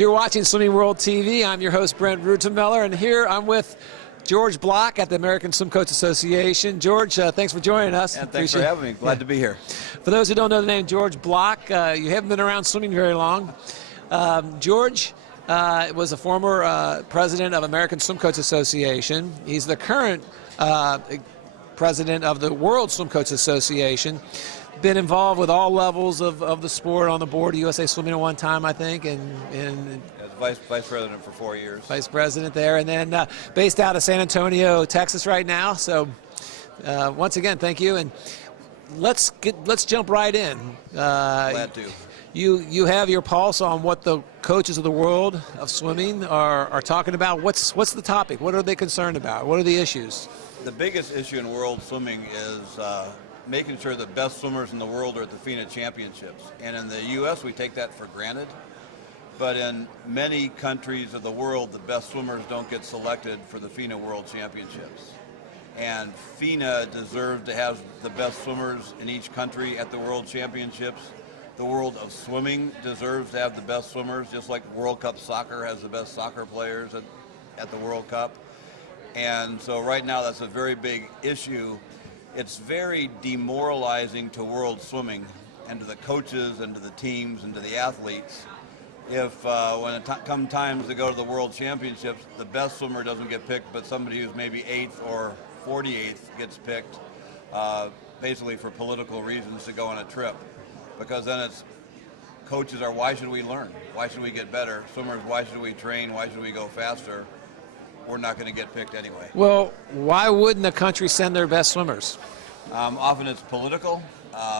You're watching Swimming World TV. I'm your host, Brent Rutemiller, and here I'm with George Block at the American Swim Coach Association. George, thanks for joining us. And thanks for having me. Glad to be here. For those who don't know the name George Block, you haven't been around swimming very long. George was a former president of American Swim Coach Association. He's the current president of the World Swim Coach Association. Been involved with all levels of the sport, on the board of USA Swimming at one time, I think, and as vice president for 4 years. Vice president there, and then based out of San Antonio, Texas right now. So once again, thank you, and let's jump right in. Glad to. You have your pulse on what the coaches of the world of swimming are talking about. What's the topic? What are they concerned about? What are the issues? The biggest issue in world swimming is making sure the best swimmers in the world are at the FINA championships. And in the U.S., we take that for granted. But in many countries of the world, the best swimmers don't get selected for the FINA World Championships. And FINA deserves to have the best swimmers in each country at the World Championships. The world of swimming deserves to have the best swimmers, just like World Cup soccer has the best soccer players at the World Cup. And so right now, that's a very big issue. It's very demoralizing to world swimming and to the coaches and to the teams and to the athletes if when it comes times to go to the World Championships, the best swimmer doesn't get picked, but somebody who's maybe 8th or 48th gets picked, basically for political reasons to go on a trip. Because then it's coaches are, why should we learn? Why should we get better? Swimmers, why should we train? Why should we go faster? We're not going to get picked anyway. Well, why wouldn't a country send their best swimmers? Often it's political.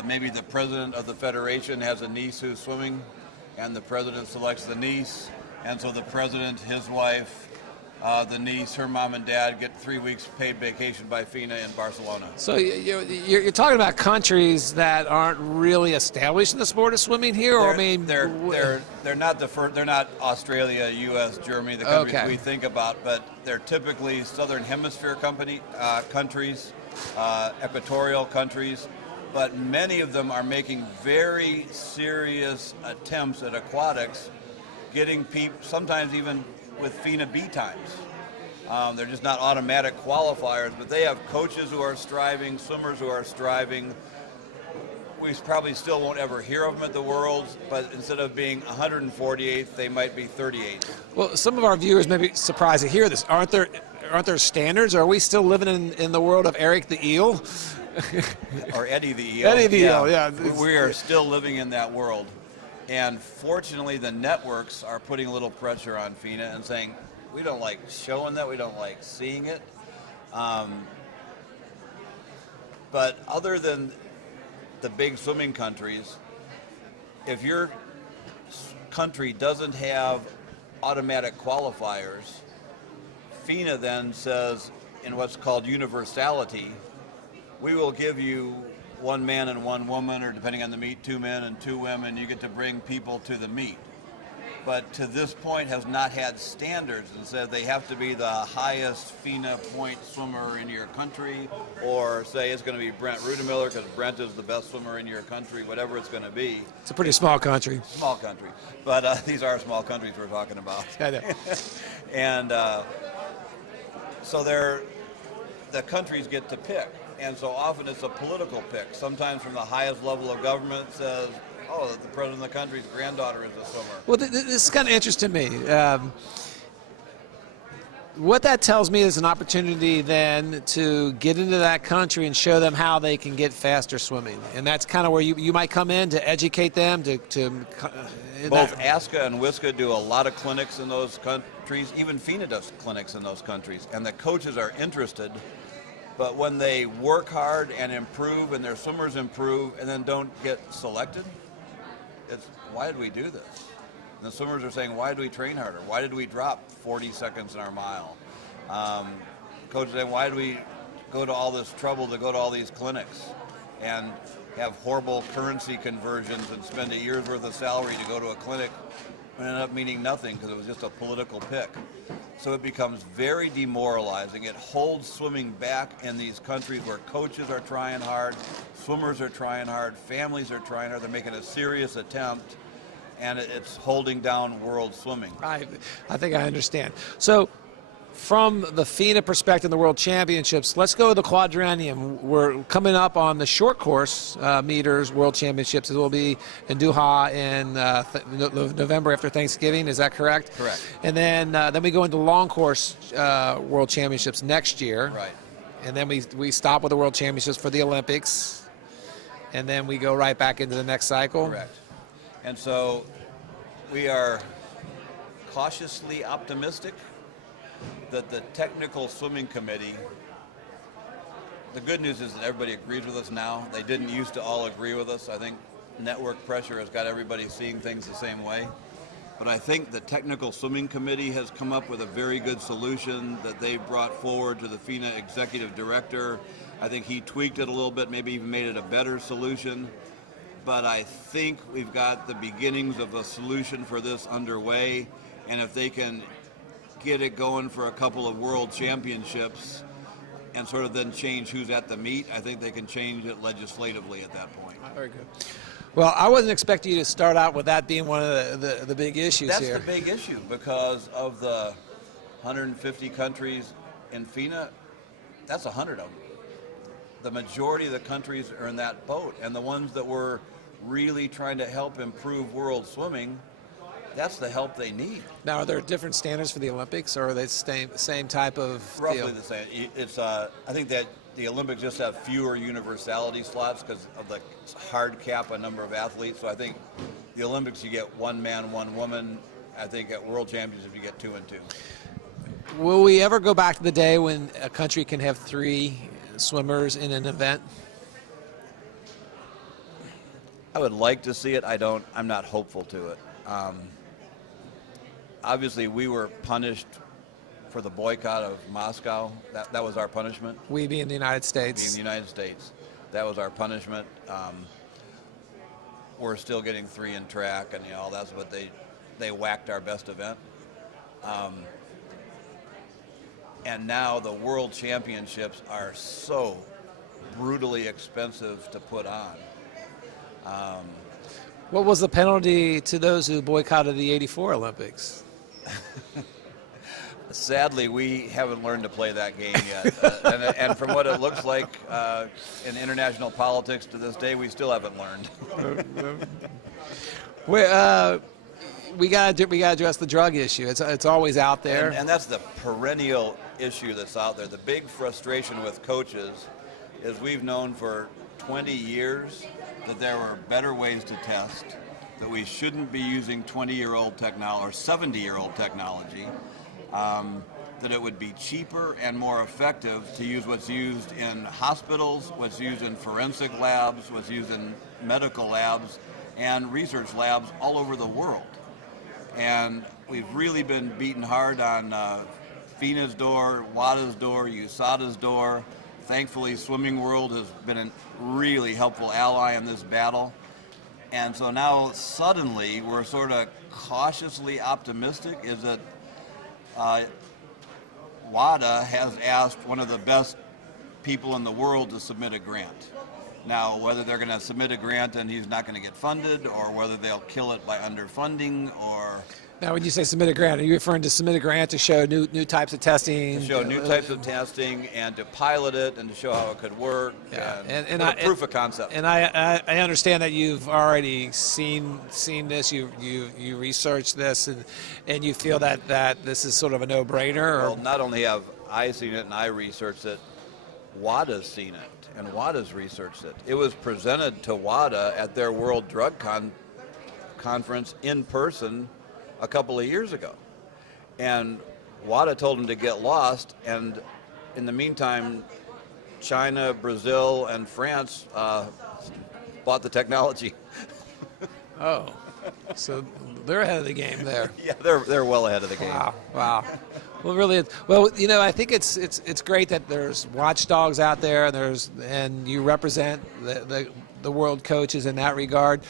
Maybe the president of the federation has a niece who's swimming, and the president selects the niece, and so the president, his wife, the niece, her mom and dad get 3 weeks paid vacation by FINA in Barcelona. So you're talking about countries that aren't really established in the sport of swimming here, or I mean, they're not the first. They're not Australia, U.S., Germany, the countries we think about, but they're typically Southern Hemisphere countries, equatorial countries. But many of them are making very serious attempts at aquatics, getting people sometimes even with FINA B times. They're just not automatic qualifiers, but they have coaches who are striving, swimmers who are striving. We probably still won't ever hear of them at the Worlds, but instead of being 148th, they might be 38th. Well, some of our viewers may be surprised to hear this. Aren't there standards? Are we still living in the world of Eric the Eel? Or Eddie the Eel. Eddie the Eel, yeah. We are still living in that world. And fortunately, the networks are putting a little pressure on FINA and saying, we don't like showing that, we don't like seeing it. But other than the big swimming countries, if your country doesn't have automatic qualifiers, FINA then says, in what's called universality, we will give you 1 man and 1 woman, or depending on the meet, 2 men and 2 women. You get to bring people to the meet. But to this point has not had standards and said they have to be the highest FINA point swimmer in your country, or say it's going to be Brent Rutemiller because Brent is the best swimmer in your country, whatever it's going to be. It's a pretty small country. Small country. But these are small countries we're talking about. I know. And so the countries get to pick. And so often it's a political pick. Sometimes from the highest level of government says, oh, the president of the country's granddaughter is a swimmer. Well, this is kind of interesting to me. What that tells me is an opportunity then to get into that country and show them how they can get faster swimming. And that's kind of where you might come in to educate them. Both ASCA and WSCA do a lot of clinics in those countries. Even FINA does clinics in those countries. And the coaches are interested. But when they work hard and improve and their swimmers improve and then don't get selected, it's, why did we do this? And the swimmers are saying, why did we train harder? Why did we drop 40 seconds in our mile? Coaches saying, why did we go to all this trouble to go to all these clinics and have horrible currency conversions and spend a year's worth of salary to go to a clinic and end up meaning nothing because it was just a political pick. So it becomes very demoralizing. It holds swimming back in these countries where coaches are trying hard, swimmers are trying hard, families are trying hard. They're making a serious attempt. and it's holding down world swimming. I think I understand. So, from the FINA perspective, the World Championships, let's go to the quadrennium. We're coming up on the short course meters World Championships. It will be in Doha in November after Thanksgiving. Is that correct? Correct. And then we go into long course World Championships next year. Right. And then we stop with the World Championships for the Olympics. And then we go right back into the next cycle. Correct. And so we are cautiously optimistic that the technical swimming committee, the good news is that everybody agrees with us now. They didn't used to all agree with us. I think network pressure has got everybody seeing things the same way. But I think the technical swimming committee has come up with a very good solution that they brought forward to the FINA executive director. I think he tweaked it a little bit, maybe even made it a better solution. But I think we've got the beginnings of a solution for this underway. And if they can get it going for a couple of world championships and sort of then change who's at the meet, I think they can change it legislatively at that point. Very good. Well, I wasn't expecting you to start out with that being one of the big issues here. That's the big issue because of the 150 countries in FINA, that's 100 of them. The majority of the countries are in that boat, and the ones that were really trying to help improve world swimming, that's the help they need. Now, are there different standards for the Olympics, or are they the same type of Roughly deal? the same. It's I think that the Olympics just have fewer universality slots because of the hard cap a number of athletes. So I think the Olympics you get one man, one woman. I think at World Championships you get 2 and 2. Will we ever go back to the day when a country can have 3 swimmers in an event? I would like to see it. I'm not hopeful to it. Obviously, we were punished for the boycott of Moscow. That was our punishment. We being the United States. Being the United States. That was our punishment. We're still getting 3 in track, and that's what they whacked our best event. And now the World Championships are so brutally expensive to put on. What was the penalty to those who boycotted the '84 Olympics? Sadly, we haven't learned to play that game yet. And from what it looks like in international politics to this day, we still haven't learned. We got to address the drug issue. It's always out there. And that's the perennial issue that's out there. The big frustration with coaches is we've known for 20 years that there were better ways to test, that we shouldn't be using 20-year-old technology or 70-year-old technology, that it would be cheaper and more effective to use what's used in hospitals, what's used in forensic labs, what's used in medical labs, and research labs all over the world. And we've really been beaten hard on FINA's door, WADA's door, USADA's door. Thankfully, Swimming World has been a really helpful ally in this battle. And so now suddenly we're sort of cautiously optimistic is that WADA has asked one of the best people in the world to submit a grant. Now, whether they're going to submit a grant and he's not going to get funded, or whether they'll kill it by underfunding, or... Now, when you say submit a grant, are you referring to submit a grant to show new types of testing? To show new types of testing and to pilot it and to show how it could work. Yeah. And proof of concept. And I understand that you've already seen this. You researched this, and you feel that this is sort of a no-brainer. Well, not only have I seen it and I researched it, WADA's seen it and WADA's researched it. It was presented to WADA at their World Drug Conference in person a couple of years ago, and WADA told them to get lost, and in the meantime China, Brazil, and France bought the technology. Oh, so they're ahead of the game there. Yeah, they're well ahead of the game. Wow. Well, really, I think it's great that there's watchdogs out there, and you represent the world coaches in that regard.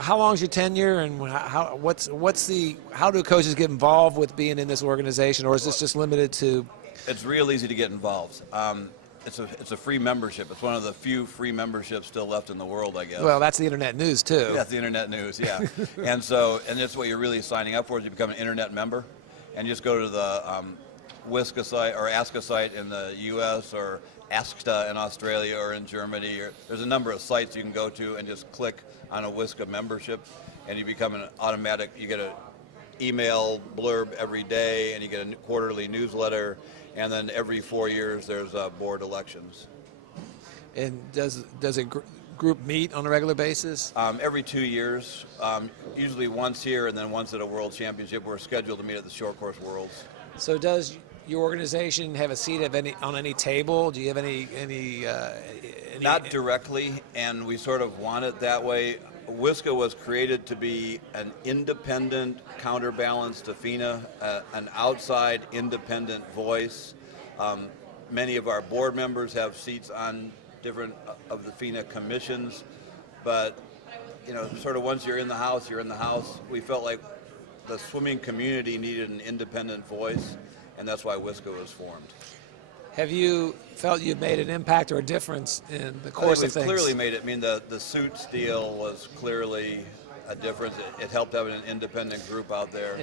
How long is your tenure, and how do coaches get involved with being in this organization, or is this just limited to? It's real easy to get involved. it's a free membership. It's one of the few free memberships still left in the world, I guess. Well, that's the internet news too. That's the internet news, yeah. and that's what you're really signing up for, is you become an internet member, and you just go to the WSCA site or ASCA site in the U.S. or ASCA in Australia or in Germany. There's a number of sites you can go to and just click on a WSCA membership, and you become an automatic. You get an email blurb every day, and you get a quarterly newsletter, and then every 4 years there's board elections. And does a group meet on a regular basis? Every 2 years, usually once here and then once at a world championship. We're scheduled to meet at the Short Course Worlds. So does your organization have a seat on any table? Do you have any Not directly, and we sort of want it that way. WSCA was created to be an independent counterbalance to FINA, an outside independent voice. Many of our board members have seats on different of the FINA commissions, but sort of once you're in the house, you're in the house. We felt like the swimming community needed an independent voice, and that's why WSCA was formed. Have you felt you've made an impact or a difference in the course of things? Clearly made it. I mean, the suits deal was clearly a difference. It helped having an independent group out there.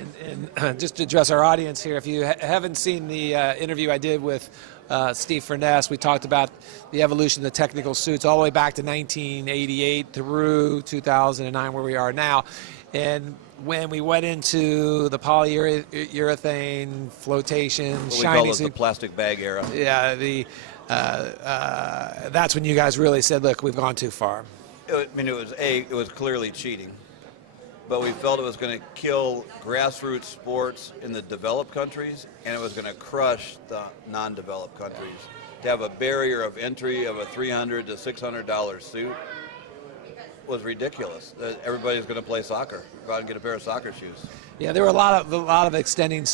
And just to address our audience here, if you haven't seen the interview I did with Steve Furness, we talked about the evolution of the technical suits all the way back to 1988 through 2009, where we are now. And when we went into the polyurethane flotation, what shiny we call it the plastic bag era. Yeah, that's when you guys really said, "Look, we've gone too far." It was clearly cheating, but we felt it was going to kill grassroots sports in the developed countries, and it was going to crush the non-developed countries. To have a barrier of entry of a $300 to $600 suit was ridiculous. Everybody's going to play soccer. Go out and get a pair of soccer shoes. Yeah, there were a lot of extending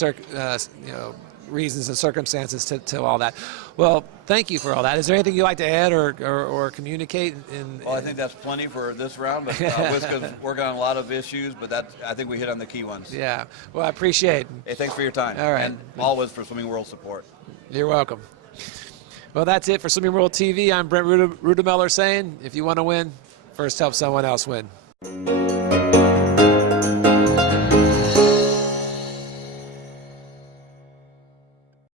reasons and circumstances to all that. Well, thank you for all that. Is there anything you'd like to add or communicate? Well, I think that's plenty for this round, but WSCA's working on a lot of issues, but I think we hit on the key ones. Yeah. Well, I appreciate it. Hey, thanks for your time. All right. And always for Swimming World support. You're welcome. Well, that's it for Swimming World TV. I'm Brent Rudemeller saying, if you want to win, first help someone else win.